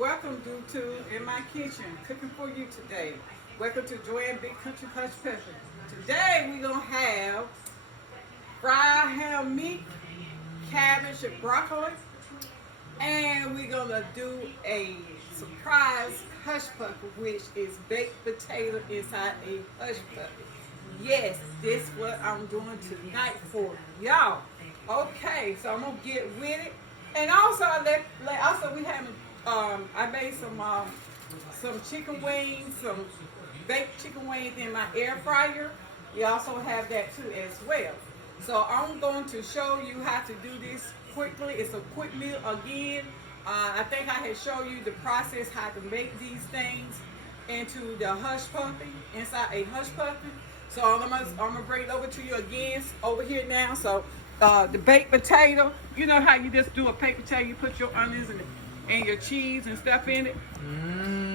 Welcome to in my kitchen, cooking for you today. Welcome to Joanne Big Country Hush Pepper. Today we're gonna have fried ham meat, cabbage and broccoli, and we're gonna do a surprise hush puppy, which is baked potato inside a hush puppy. Yes, this is what I'm doing tonight for y'all. Okay, so I'm gonna get with it, and also also we have I made some chicken wings, some baked chicken wings in my air fryer. You also have that too as well. So I'm going to show you how to do this quickly. It's a quick meal again. I think I had shown you the process how to make these things into the hush puppy, inside a hush puppy. So I'm gonna bring it over to you again over here now. So the baked potato, you know how you just do a baked potato, you put your onions and your cheese and stuff in it.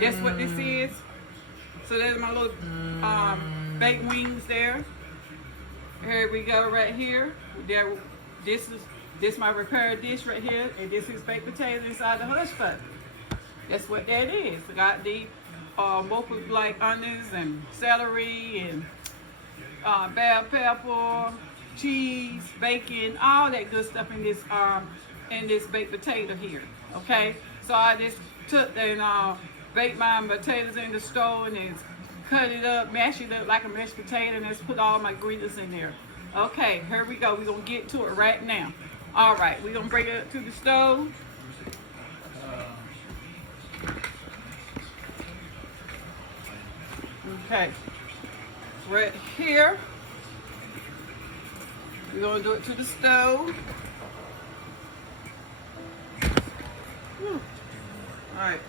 That's what this is. So there's my little baked wings there. Here we go right here. There, this is my prepared dish right here, and this is baked potato inside the hush puppy. That's what that is. I got the both with like onions and celery and bell pepper, cheese, bacon, all that good stuff in this baked potato here. Okay, so I just took and baked my potatoes in the stove and then cut it up, mash it up like a mashed potato, and just put all my ingredients in there. Okay, here we go. We're gonna get to it right now. All right, we're gonna bring it up to the stove. Okay, right here. We're gonna do it to the stove. All right.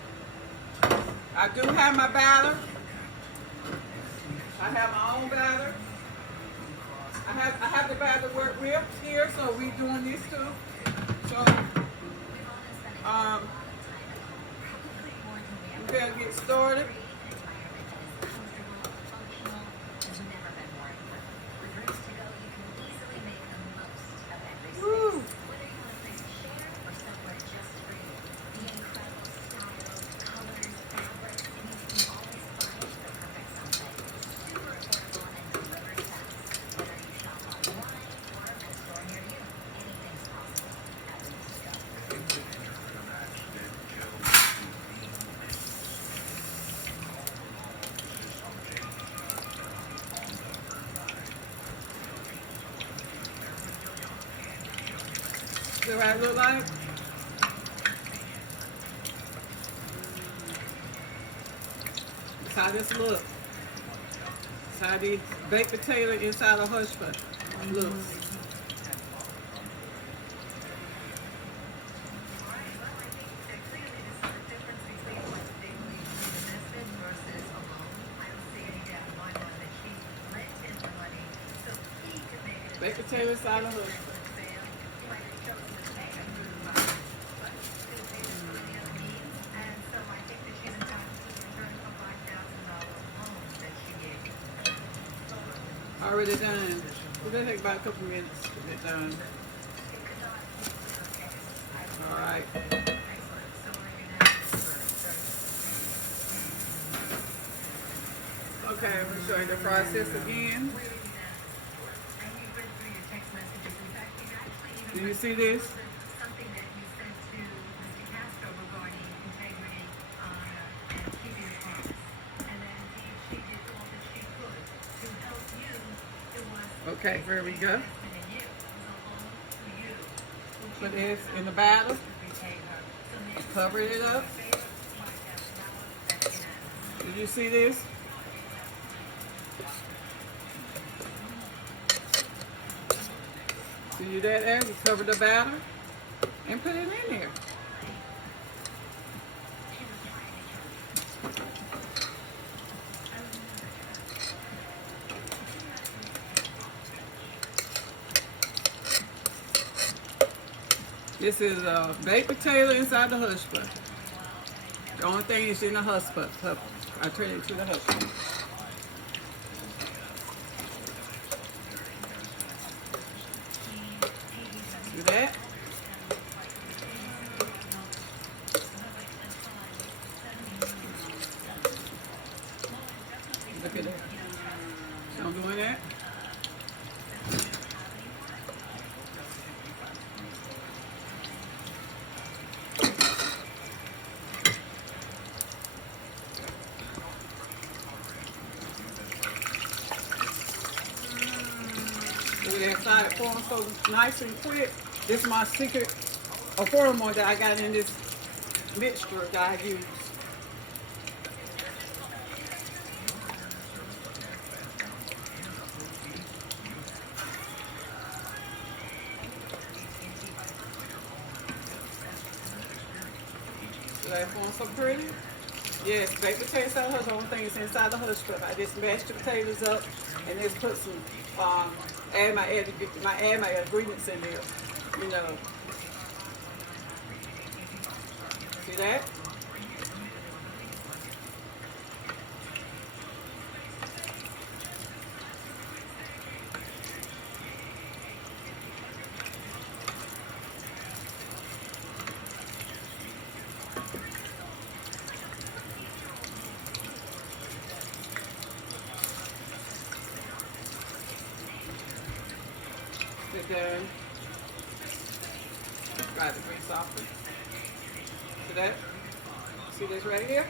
I do have my batter. I have my own batter. I have the batter work with here, so we doing this too. So we better get started. Woo. See what it look like? That's how this looks. That's how the baked potato inside a hush puppy looks. Baked potato inside a hush puppy. Already done. We're gonna take about a couple minutes to get done. All right. Okay, I'm gonna show you the process again. Do you see this? Okay, here we go. Put this in the batter. Cover it up. Did you see this? See that there? We cover the batter and put it in there. This is a baked potato inside the hush puppy. The only thing is in the hush puppy. I turn it to the hush puppy. See that? for them so nice and quick. This is my secret formula that I got in this mixture that I use. So that form so pretty. Yes, baked potatoes inside the hush. The only thing is inside the hush puppy. I just mashed the potatoes up and just put some add my ingredients in there. You know. See that? Then try the green softer. See that? See this right here?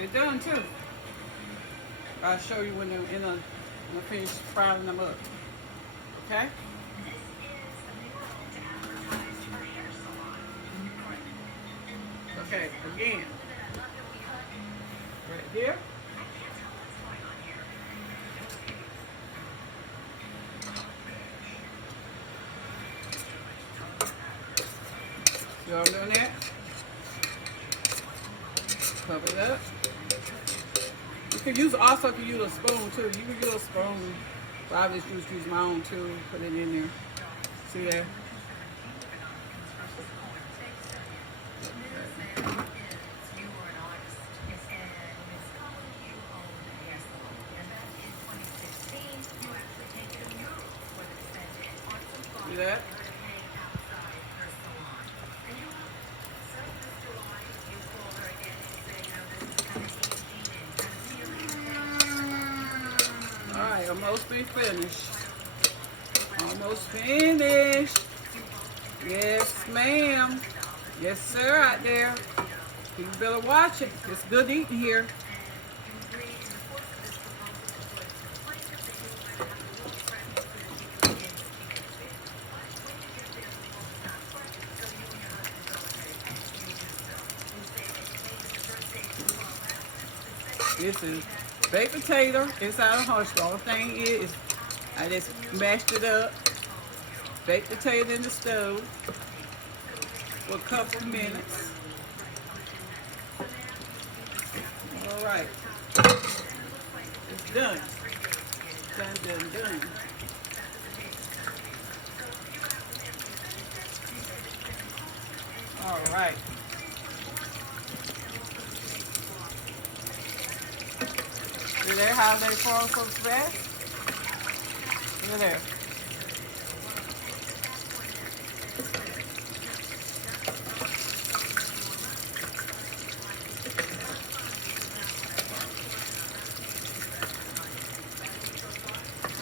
It's done too. I'll show you when I'm finished frying them up. Okay? Okay, again, right here. See what I'm doing there? Cover it up. You can use a spoon too. You can use a spoon, but I just use my own too. Put it in there. See that? See that? Alright, almost be finished. Almost finished. Yes, ma'am. Yes, sir, out there. You better watch it. It's good eating here. This is baked potato inside a hush. The only thing is I just mashed it up. Baked potato in the stove for a couple minutes. All right. It's done. Done. All right. See there how they fall so fast? Look at there.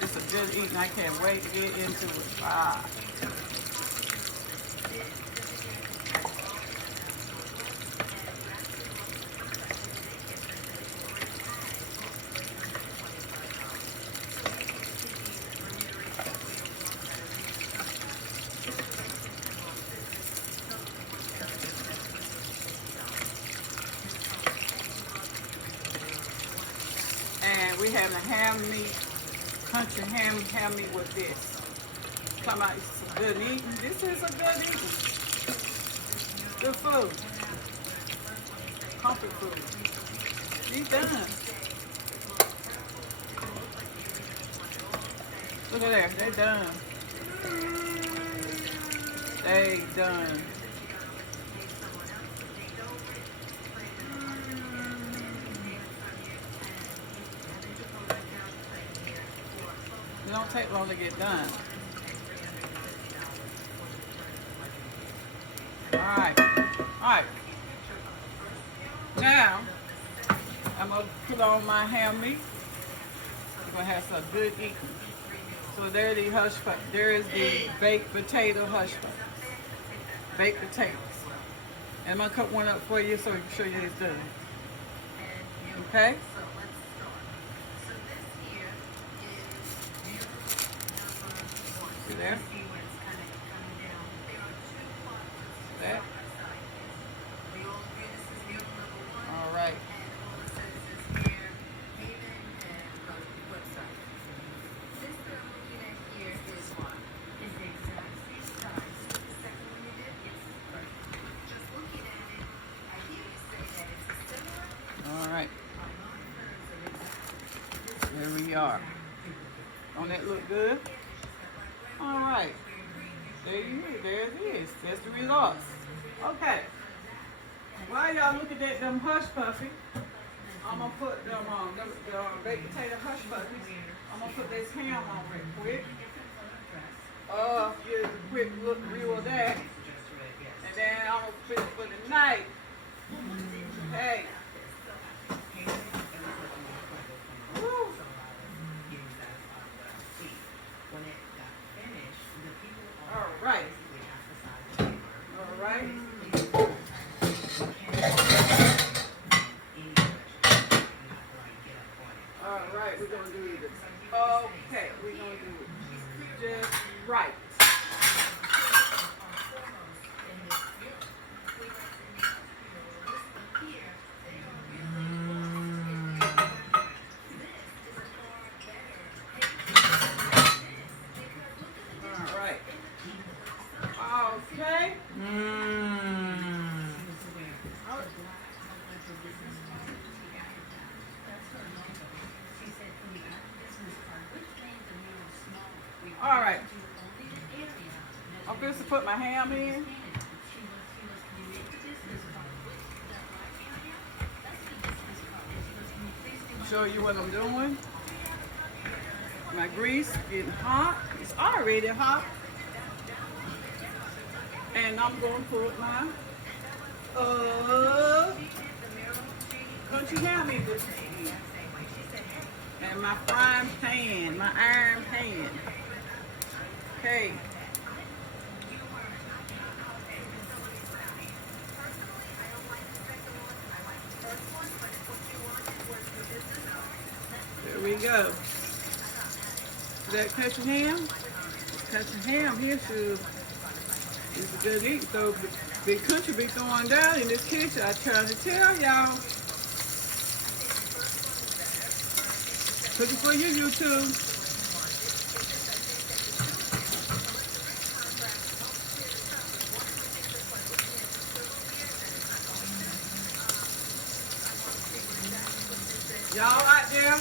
It's a good eating. I can't wait to get into it. Bye. And we have a ham meat, country ham meat with this. Talking about some good eating. This is a good eating. Good food. Comfort food. She's done. Look at there. They're done. They done. It don't take long to get done. Alright. Now, I'm going to put on my ham meat. We're going to have some good eating. So there the hush puppies. There is the baked potato hush puppies. Baked potatoes. And I'm gonna cut one up for you so I can show you it's done. Okay? See there? That. All right. All right. There we are. Don't that look good? All right. There it is. That's the results. Okay. While y'all looking at them hush puppies, I'm gonna put them the baked potato hush puppies. I'm gonna put this ham on real quick. Here's a quick look view of that. And then I'm gonna put it for the night. Hey. Woo. All right. All right. All right, we're gonna do this. Okay, we're gonna do it just right. All right. Okay. All right. I'm going to put my ham in. Show you what I'm doing. My grease getting hot. It's already hot. And I'm going to put my country ham in this pan. And my frying pan, my iron pan. Okay. There we go. That country ham? Country ham here is a good eat. So the country be going down in this kitchen. I try to tell y'all. Cooking for you, YouTube. Y'all out there,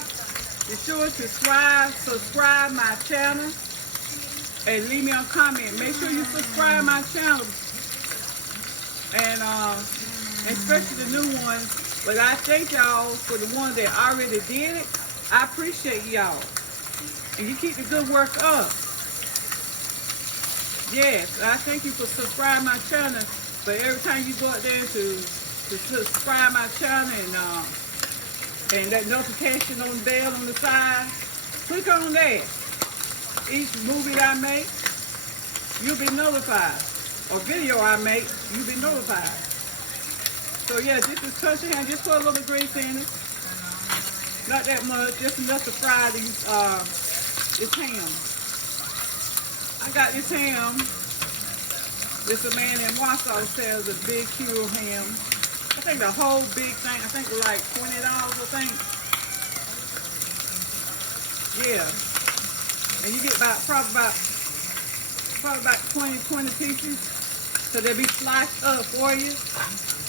be sure to subscribe my channel and leave me a comment. Make sure you subscribe my channel. And especially the new ones. But I thank y'all for the ones that already did it. I appreciate y'all. And you keep the good work up. Yes, I thank you for subscribing my channel. But every time you go out there to subscribe my channel and that notification on the bell on the side, click on that. Each movie I make, you'll be notified. Or video I make, you'll be notified. So yeah, this is country ham. Just put a little grease in it. Not that much, just enough to fry this ham. I got this ham. This a man in Wausau sells a big cube ham. I think the whole big thing, I think like $20, I think. Yeah. And you get probably about 20 pieces. So they'll be sliced up for you.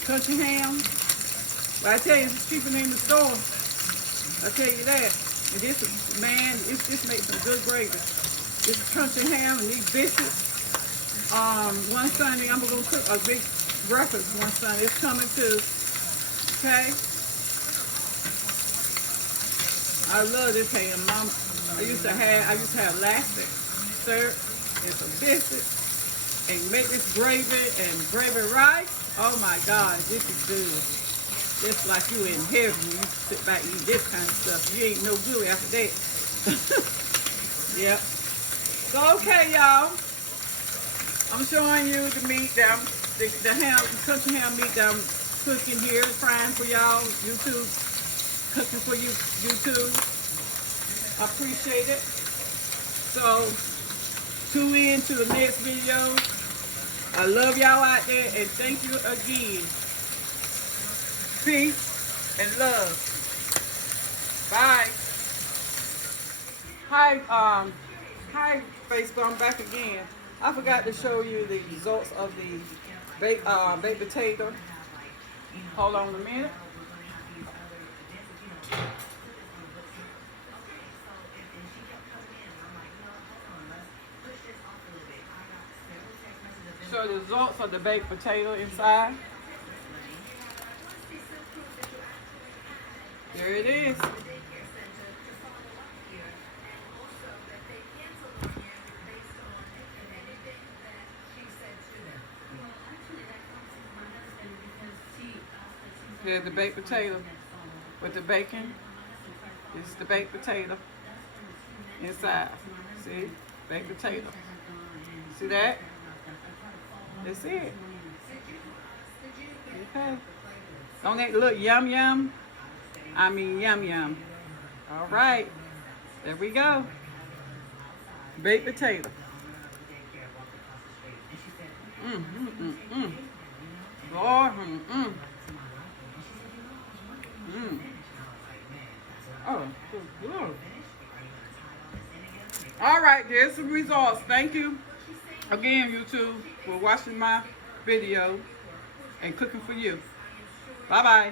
Country ham. But I tell you, it's cheaper than the store. I tell you that. And this, man, this makes some good gravy. This country ham and these biscuits. One Sunday, I'm going to cook a big breakfast one Sunday. It's coming too. Okay? I love this ham. I used to have elastic syrup and some biscuits and make this gravy and gravy rice. Oh my God, this is good. Just like you in heaven. You sit back and eat this kind of stuff. You ain't no good after that. Yep. So okay, y'all. I'm showing you the meat that the ham, country ham meat that I'm cooking here, frying for y'all. YouTube, cooking for you, YouTube. I appreciate it. So tune in to the next video. I love y'all out there, and thank you again. Peace and love. Bye. Hi, Facebook. I'm back again. I forgot to show you the results of the baked potato. Hold on a minute. Show the results of the baked potato inside. There it is. There's the baked potato with the bacon. This is the baked potato inside. See? Baked potato. See that? That's it. Okay. Don't that look yum yum? I mean yum yum. All right. There we go. Baked potato. Lord, Oh, good. All right, there's the results. Thank you again, YouTube, for watching my video and cooking for you. Bye-bye.